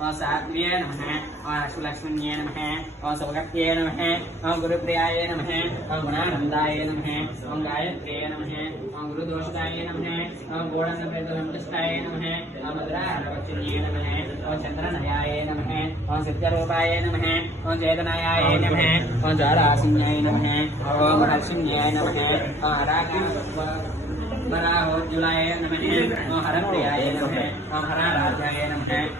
और सात्विय नम और नम और सौगत्ये नम और गुरुप्रियाय नम और गुणानंदाय नम और गायत्रे नम और गुरुदोषाय नम और नम और मधुरारवचनीय नम और चंद्रनयाय नम और नम और चेतनायाय नम और ज्वालासिन्याय नम और गुणलक्ष्म्याय नम और हराज्ञ बराहोज्जुलाय नम और हरप्रियाय नम और हराराध्याय नम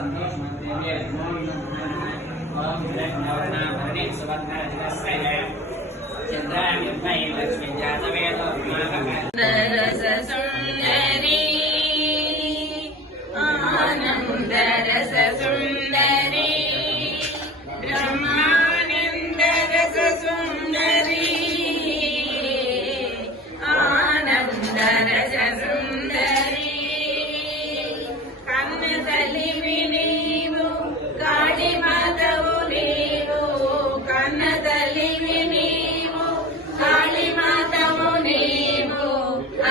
Menteri Menteri Menteri Menteri Menteri Menteri Menteri Menteri Menteri Menteri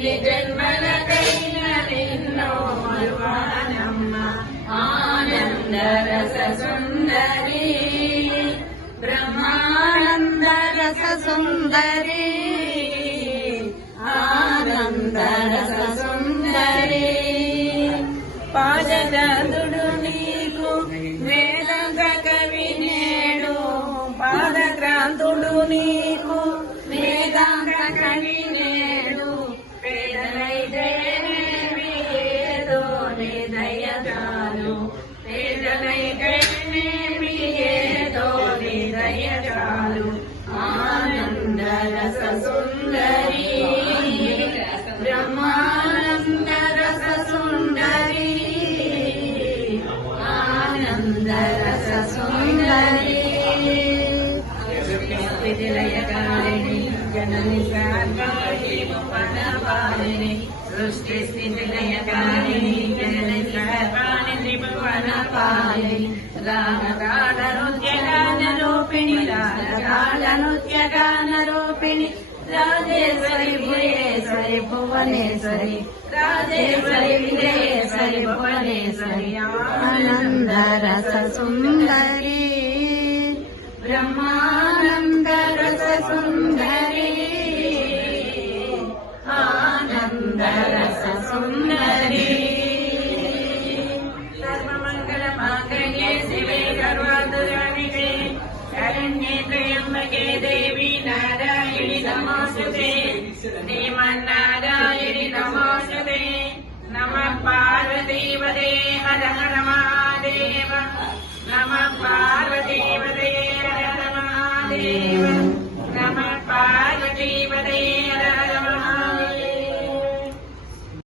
ఎన్ని జన్మలకైనా నిన్నో మరువానమ్మ ఆనంద సుందరి బ్రహ్మానంద సుందరి ఆనంద సుందరి పాదదాదుడు ఏదో నీ దయచాలు పేదలైతేనేమి ఏదో నీ దయచాలు ఆనంద రస సుందరి బ్రహ్మానంద రస సుందరి ఆనంద రస సుందరి విజయకారిణి జనని సార్వాణి వనపాలిని సృష్టి స్థితిలయకారిణి జనని సార్వాణి త్రిభువనపాలిని రాగకాల నృత్యగాన రూపిణి రాగకాల నృత్యగాన రూపిణి రాజేశ్వరి భుయేశ్వరి భువనేశ్వరి రాజేశ్వరి नमोस्तुते। श्रीमन्नारायणि नमोस्तुते। नमः पार्वतीपदे हर हर महादेव। नमः पार्वतीपदे